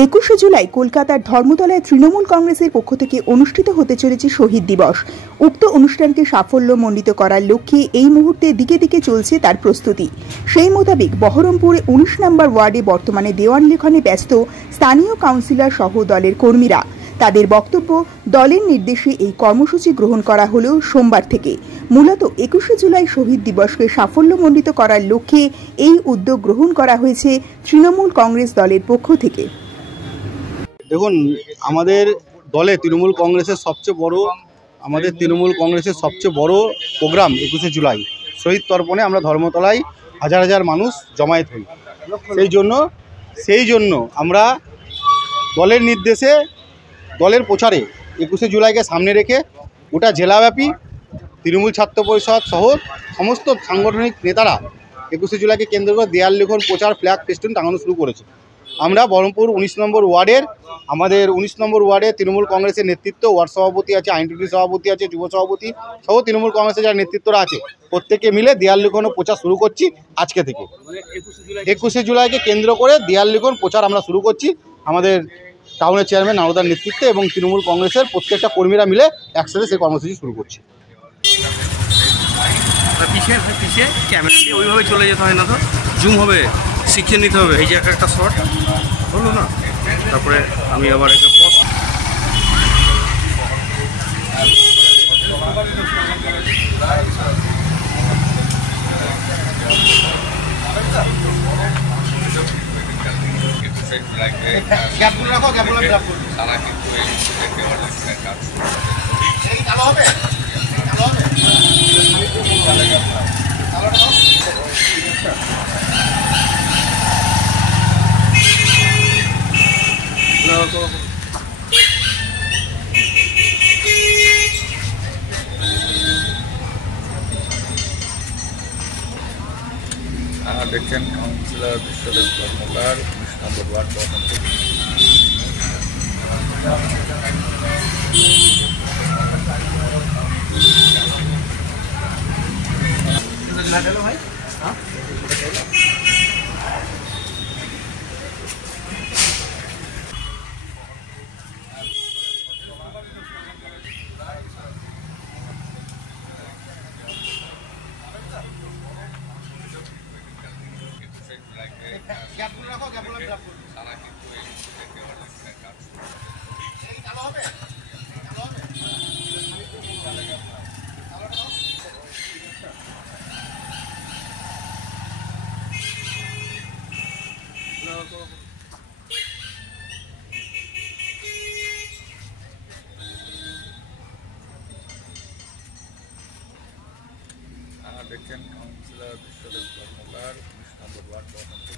21শে জুলাই কলকাতার ধর্মতলায় তৃণমূল কংগ্রেসের পক্ষ থেকে অনুষ্ঠিত হতে চলেছে শহীদ দিবস। উক্ত অনুষ্ঠানকে সাফল্যমণ্ডিত করার লক্ষ্যে এই মুহূর্তে দিকে দিকে চলছে তার প্রস্তুতি। সেই মোতাবেক বহরমপুরে 19 নম্বর ওয়ার্ডে বর্তমানে দেওয়ান লেখনে ব্যস্ত স্থানীয় কাউন্সিলর সহ দলের কর্মীরা। তাদের বক্তব্য, দলের নির্দেশে এই কর্মসূচি গ্রহণ করা হলেও সোমবার থেকে মূলত 21শে জুলাই শহীদ দিবসকে সাফল্যমণ্ডিত করার লক্ষ্যে এই উদ্যোগ গ্রহণ করা হয়েছে তৃণমূল কংগ্রেস দলের পক্ষ থেকে। দেখুন, আমাদের দলে তৃণমূল কংগ্রেসের সবচেয়ে বড় প্রোগ্রাম 21শে জুলাই শহীদ তর্পণে আমরা ধর্মতলায় হাজার হাজার মানুষ জমায়েত হই। সেই জন্য আমরা দলের নির্দেশে, দলের প্রচারে 21শে জুলাইকে সামনে রেখে গোটা জেলাব্যাপী তৃণমূল ছাত্র পরিষদ সহ সমস্ত সাংগঠনিক নেতারা 21শে জুলাইকে কেন্দ্র করে দেয়াল লিখন প্রচার, ফ্ল্যাগ ফেস্টুন টাঙানো শুরু করেছে। আমরা বহরমপুর 19 নম্বর ওয়ার্ডে তৃণমূল কংগ্রেসের নেতৃত্ব, ওয়ার্ড সভাপতি আছে, আইনজীবী সভাপতি আছে, যুব সভাপতি সহ তৃণমূল কংগ্রেসের যারা নেতৃত্বরা আছে প্রত্যেকে মিলে দেয়াল লিখন প্রচার শুরু করছি আজকে থেকে। 21শে জুলাইকে কেন্দ্র করে দেয়াল লিখন প্রচার আমরা শুরু করছি আমাদের টাউনের চেয়ারম্যান নারদার নেতৃত্বে এবং তৃণমূল কংগ্রেসের প্রত্যেকটা কর্মীরা মিলে একসাথে সেই কর্মসূচি শুরু করছি। পিছিয়ে ক্যামেরা দিয়ে ওইভাবে চলে যেতে হয় না, তো জুম হবে, শিখিয়ে নিতে হবে। এই যে একটা শট হলো না, তারপরে আমি আবার একটা পজ। দেখছেন কাউন্সিলর বিশ্বদেব কর্মকার, 19 নম্বর ওয়ার্ড বহরমপুর। দেখছেন কাউন্সিলর বিশ্বদেব কর্মকার, 19 নম্বর ওয়ার্ড বহরমপুর।